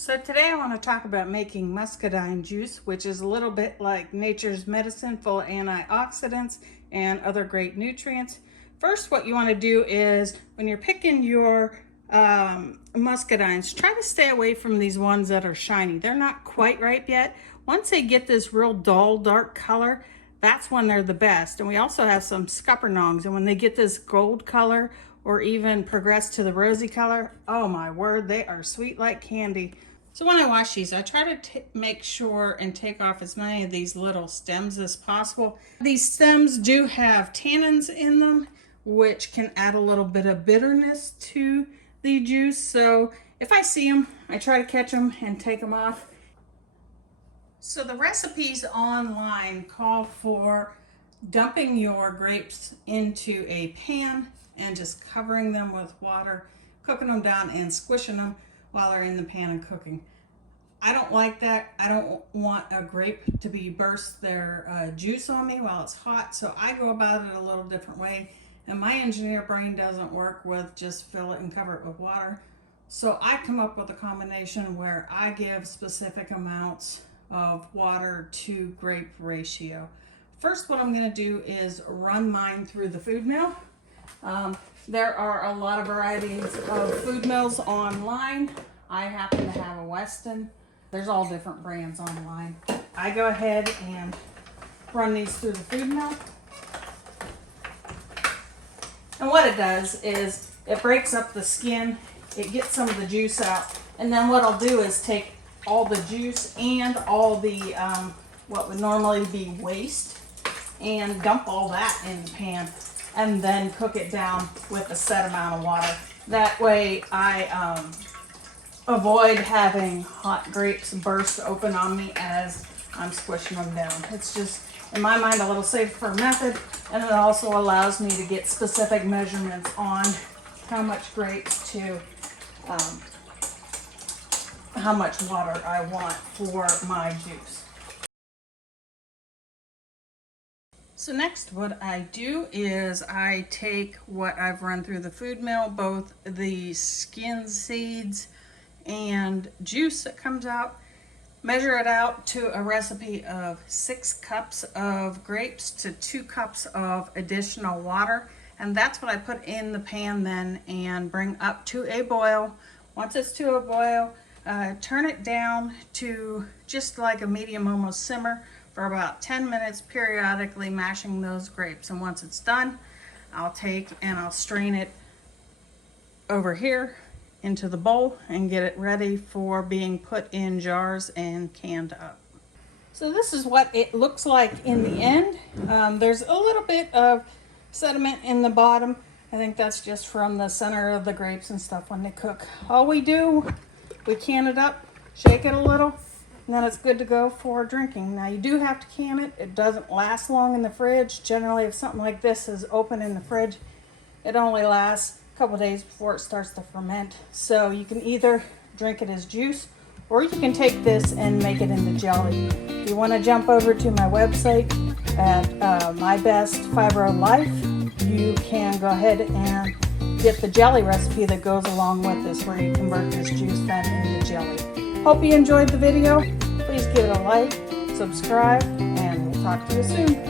So today I want to talk about making muscadine juice, which is a little bit like nature's medicine, full of antioxidants and other great nutrients. First, what you want to do is when you're picking your muscadines, try to stay away from these ones that are shiny. They're not quite ripe yet. Once they get this real dull, dark color, that's when they're the best. And we also have some scuppernongs, and when they get this gold color or even progress to the rosy color, oh my word, they are sweet like candy. So when I wash these, I try to make sure and take off as many of these little stems as possible. These stems do have tannins in them, which can add a little bit of bitterness to the juice. So if I see them, I try to catch them and take them off. So the recipes online call for dumping your grapes into a pan and just covering them with water, cooking them down and squishing them while they're in the pan and cooking. I don't like that. I don't want a grape to be burst their juice on me while it's hot, so I go about it a little different way. And my engineer brain doesn't work with just fill it and cover it with water. So I come up with a combination where I give specific amounts of water to grape ratio. First, what I'm going to do is run mine through the food mill. There are a lot of varieties of food mills online. I happen to have a Weston. There's all different brands online. I go ahead and run these through the food mill. And what it does is it breaks up the skin, it gets some of the juice out, and then what I'll do is take all the juice and all the what would normally be waste and dump all that in the pan and then cook it down with a set amount of water. That way I avoid having hot grapes burst open on me as I'm squishing them down. It's just, in my mind, a little safer method, and it also allows me to get specific measurements on how much grapes to how much water I want for my juice. So next, what I do is I take what I've run through the food mill, both the skin, seeds, and juice that comes out, measure it out to a recipe of 6 cups of grapes to 2 cups of additional water. And that's what I put in the pan then and bring up to a boil. Once it's to a boil, turn it down to just like a medium, almost simmer for about 10 minutes, periodically mashing those grapes. And once it's done, I'll take and I'll strain it over here into the bowl and get it ready for being put in jars and canned up. So this is what it looks like in the end. There's a little bit of sediment in the bottom. I think that's just from the center of the grapes and stuff when they cook. All we do, we can it up, shake it a little, and then it's good to go for drinking. Now you do have to can it. It doesn't last long in the fridge. Generally, if something like this is open in the fridge, it only lasts a couple days before it starts to ferment. So you can either drink it as juice, or you can take this and make it into jelly. If you want to jump over to my website at My Best Fibro Life, you can go ahead and get the jelly recipe that goes along with this, where you convert this juice then into jelly. Hope you enjoyed the video. Please give it a like, subscribe, and we'll talk to you soon.